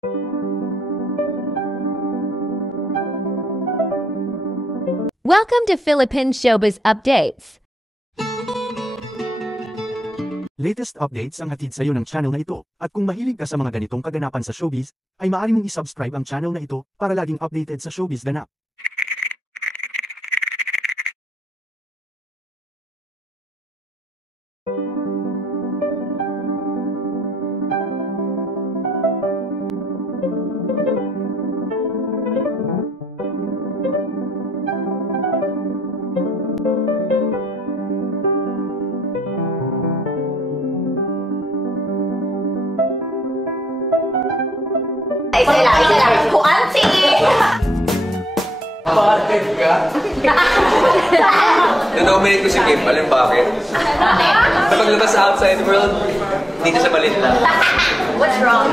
Welcome to Philippine Showbiz Updates. Latest updates ang hatid sa iyo ng channel na ito. At kung mahilig ka sa mga ganitong kaganapan sa showbiz, ay maaari mong i-subscribe ang channel na ito para laging updated sa showbiz ganap. Isa lang. Kuansi! Bakit ka? Na-nominate ko si Kim. Alam bakit? Paglabas sa outside world, dito sa Manila. What's wrong?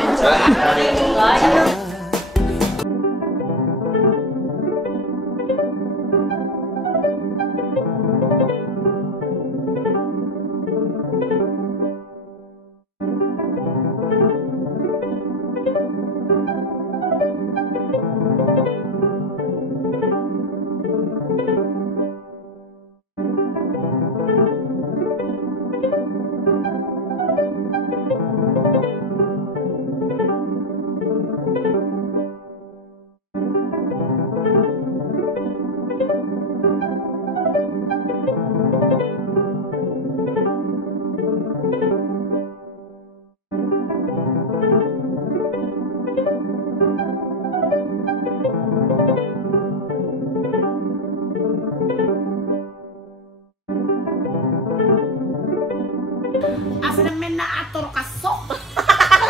Asa naman na ator kasok?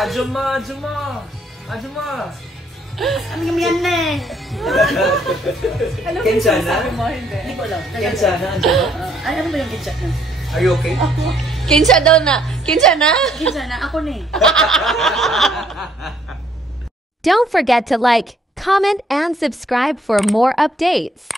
Ajuma! Ano yung yan eh? Kensana? Hindi ko alam. Kensana, Ajuma? Ano ba yung kinsa na? Are you okay? Kinsa daw na. Kinsa na? Kinsa na? Ako na eh. Don't forget to like, comment, and subscribe for more updates.